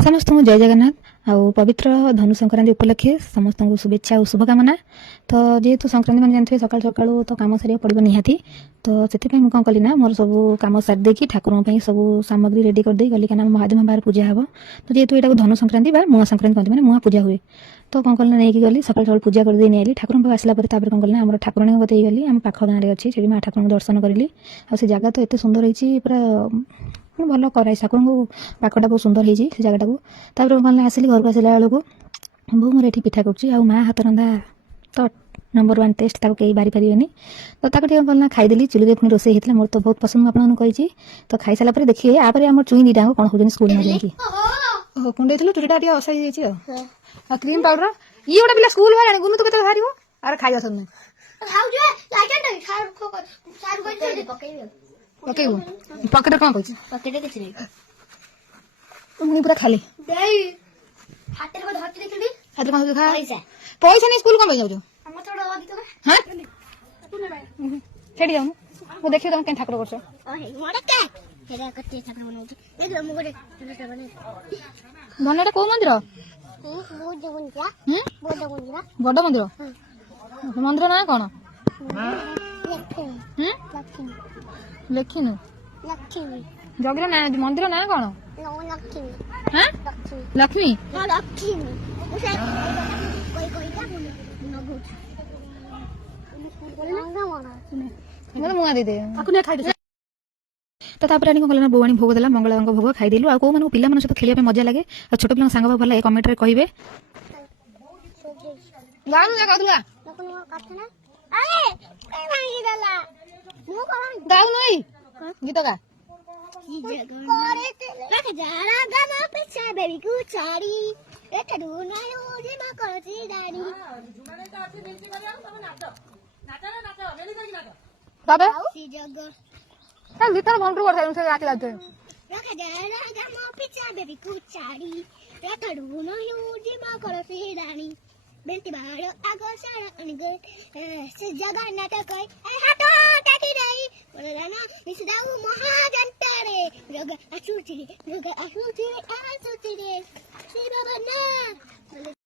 समस्त जय जगन्नाथ आउ पवित्र धनु संक्रांति उपलक्षे समस्त शुभेच्छा और शुभकामना। तो जेहेतु संक्रांति मैंने जानते सकाल सकाल तो कम सारे पड़ो निहाती तो से कौन कली ना मोर सब कम सारी देकी ठाकुर सब सामग्री रेडी कर गली क्या महादेव बाहर पूजा हे तो जेहेतु यहाँ धनु संक्रांति मुआ संक्रांति कहते हैं मुआ पूजा हुए तो कौन कल नहीं गली सकाल सकाल पूजा कर नहीं ठाकुर पाक आसला कौन कल आम ठाकुराणी बतई गली आम पाख गाँव में अच्छी से माँ ठाकुर दर्शन करी आ जगह तो एत सुंदर होती पूरा भल कराई ठाकुर को पाखटा बहुत सुंदर होती से जगटा को कौन आसिली घर को आसला बेलू बो मोर ये पिठा कर माँ हाथ रंधा तो नंबर 1 टेस्ट ताको कहीं बारी पारे तो ताको कौन खाईदेली चुली पुणी रोसे होता मोर तो बहुत पसंद आपको कही तो खाई सारा देखिए यापर आम चुई दीटा कौन हो स्कूल में जाकि कुंडे चुरीटा असाई क्रीम पाउडर ये गोटे पिला स्कूल बाहर गुनु तो केते बाहर आर खाइबा सब पकेबो पकेट कौन कहछ पकेट किछ नै मुनी पूरा खाली देई हाथ रे धरती देखली हाथ कौन खा पैसा नहीं स्कूल कौन जाऊ हम थोड़ा अधिक तो हां छेड़ी जाऊ वो देखियो तुम के ठाकुर करछ हे मोरे के हेरा कते ठाकुर बनौछ ए जो मु गोटे बनटा को मंदिर बड़ मंदिर मंदिर ना कौन लेखिनु जगह ना मंदिर ना कौन लक्ष्मी मुआ दे तो तापर कौन बोवाणी भोग देला मंगला भोग खाईदेलु आ कौ पिला सहित खेलिया मजा लगे और छोट पिला सांग भल लगे कमेंट कहे गीत गा गीत भंटू कर बेंती बाहर आगो सारा से जगह नाटक है हाटो टाटी नहीं बोला ना इस दाऊ महाजनता रे रग आसुची रे श्री बाबा ना